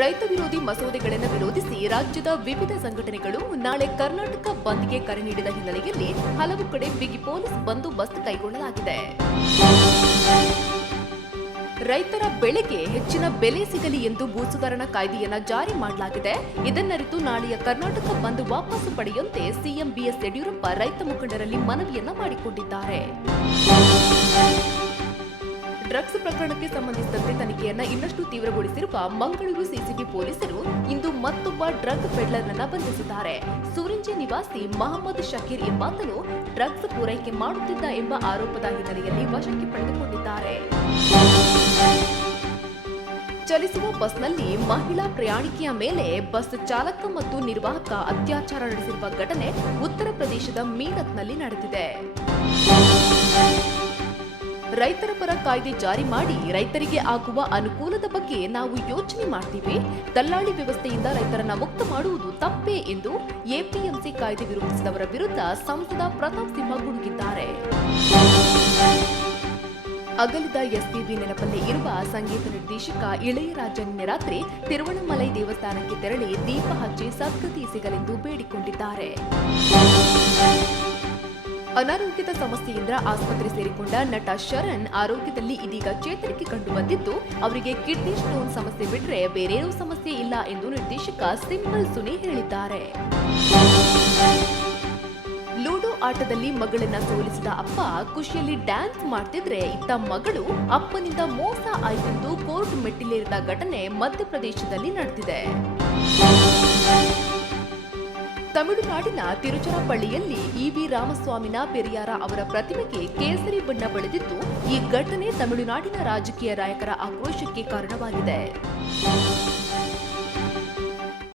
ರೈತ ವಿರೋಧಿ ಮಸೂದೆಗಳನ್ನು ವಿರೋಧಿಸಿ ರಾಜ್ಯದ ವಿವಿಧ ಸಂಘಟನೆಗಳು ನಾಳೆ ಕರ್ನಾಟಕ ಬಂದ್ಗೆ ಕರೆ ನೀಡಿದ ಹಿನ್ನೆಲೆಯಲ್ಲಿ ಹಲವು ಕಡೆ ಬಿಗಿ ಪೊಲೀಸ್ ಬಂದೋಬಸ್ತ್ ಕೈಗೊಳ್ಳಲಾಗಿದೆ. ರೈತರ ಬೆಳೆಗೆ ಹೆಚ್ಚಿನ ಬೆಲೆ ಸಿಗಲಿ ಎಂದು ಭೂ ಸುಧಾರಣಾ ಕಾಯ್ದೆಯನ್ನ ಜಾರಿ ಮಾಡಲಾಗಿದೆ. ಇದನ್ನರಿತು ನಾಳೆಯ ಕರ್ನಾಟಕ ಬಂದ್ ವಾಪಸ್ ಪಡೆಯುವಂತೆ ಸಿಎಂ ಬಿಎಸ್ ಯಡಿಯೂರಪ್ಪ ರೈತ ಮುಖಂಡರಲ್ಲಿ ಮನವಿಯನ್ನ ಮಾಡಿಕೊಂಡಿದ್ದಾರೆ. ಡ್ರಗ್ಸ್ ಪ್ರಕರಣಕ್ಕೆ ಸಂಬಂಧಿಸಿದಂತೆ ತನಿಖೆಯನ್ನ ಇನ್ನಷ್ಟು ತೀವ್ರಗೊಳಿಸಿರುವ ಮಂಗಳೂರು ಸಿಸಿಬಿ ಪೊಲೀಸರು ಇಂದು ಮತ್ತೊಬ್ಬ ಡ್ರಗ್ ಪೆಡ್ಲರ್ ಅನ್ನ ಬಂಧಿಸಿದ್ದಾರೆ. ಸೂರಿಂಜೆ ನಿವಾಸಿ ಮಹಮ್ಮದ್ ಶಕೀರ್ ಎಂಬಾತನು ಡ್ರಗ್ಸ್ ಪೂರೈಕೆ ಮಾಡುತ್ತಿದ್ದ ಎಂಬ ಆರೋಪದ ಹಿನ್ನೆಲೆಯಲ್ಲಿ ವಶಕ್ಕೆ ಪಡೆದುಕೊಂಡಿದ್ದಾರೆ. ಚಲಿಸುವ ಬಸ್ನಲ್ಲಿ ಮಹಿಳಾ ಪ್ರಯಾಣಿಕೆಯ ಮೇಲೆ ಬಸ್ ಚಾಲಕ ಮತ್ತು ನಿರ್ವಾಹಕ ಅತ್ಯಾಚಾರ ನಡೆಸಿರುವ ಘಟನೆ ಉತ್ತರ ಪ್ರದೇಶದ ಮೀರತ್ನಲ್ಲಿ ನಡೆದಿದೆ. ರೈತರ ಪರ ಕಾಯ್ದೆ ಜಾರಿ ಮಾಡಿ ರೈತರಿಗೆ ಆಗುವ ಅನುಕೂಲದ ಬಗ್ಗೆ ನಾವು ಯೋಚನೆ ಮಾಡ್ತೀವಿ. ದಲ್ಲಾಳಿ ವ್ಯವಸ್ಥೆಯಿಂದ ರೈತರನ್ನ ಮುಕ್ತ ಮಾಡುವುದು ತಪ್ಪೇ ಎಂದು ಎಪಿಎಂಸಿ ಕಾಯ್ದೆ ವಿರೋಧಿಸಿದವರ ವಿರುದ್ಧ ಸಂಸದ ಪ್ರತಾಪ್ ಸಿಂಹ ಗುಡುಗಿದ್ದಾರೆ. ಅಗಲಿದ ಎಸ್ಪಿಬಿ ನೆನಪಲ್ಲೇ ಇರುವ ಸಂಗೀತ ನಿರ್ದೇಶಕ ಇಳೆಯರಾಜ ನಿನ್ನೆ ರಾತ್ರಿ ತಿರುವಣ್ಣಾಮಲೈ ದೇವಸ್ಥಾನಕ್ಕೆ ತೆರಳಿ ದೀಪ ಹಚ್ಚಿ ಸದ್ಗತಿ ಸಿಗಲೆಂದು ಬೇಡಿಕೊಂಡಿದ್ದಾರೆ. ಅನಾರೋಗ್ಯದ ಸಮಸ್ಯೆಯಿಂದ ಆಸ್ಪತ್ರೆ ಸೇರಿಕೊಂಡ ನಟ ಶರಣ್ ಆರೋಗ್ಯದಲ್ಲಿ ಇದೀಗ ಚೇತರಿಕೆ ಕಂಡು ಬಂದಿದ್ದು ಅವರಿಗೆ ಕಿಡ್ನಿ ಸ್ಟೋನ್ ಸಮಸ್ಯೆ ಬಿಟ್ಟರೆ ಬೇರೇನೂ ಸಮಸ್ಯೆ ಇಲ್ಲ ಎಂದು ನಿರ್ದೇಶಕ ಸಿಂಪಲ್ ಸುನಿ ಹೇಳಿದ್ದಾರೆ. ಲೂಡೋ ಆಟದಲ್ಲಿ ಮಗಳನ್ನ ಸೋಲಿಸಿದ ಅಪ್ಪ ಖುಷಿಯಲ್ಲಿ ಡ್ಯಾನ್ಸ್ ಮಾಡ್ತಿದ್ರೆ ಇತ್ತ ಮಗಳು ಅಪ್ಪನಿಂದ ಮೋಸ ಆಯ್ತೆಂದು ಕೋರ್ಟ್ ಮೆಟ್ಟಿಲೇರಿದ ಘಟನೆ ಮಧ್ಯಪ್ರದೇಶದಲ್ಲಿ ನಡೆದಿದೆ. ತಮಿಳುನಾಡಿನ ತಿರುಚರಾಪಳ್ಳಿಯಲ್ಲಿ ಇವಿ ರಾಮಸ್ವಾಮಿನ ಪೆರಿಯಾರ ಅವರ ಪ್ರತಿಮೆಗೆ ಕೇಸರಿ ಬಣ್ಣ ಬಳಿದಿದ್ದು ಈ ಘಟನೆ ತಮಿಳುನಾಡಿನ ರಾಜಕೀಯ ನಾಯಕರ ಆಕ್ರೋಶಕ್ಕೆ ಕಾರಣವಾಗಿದೆ.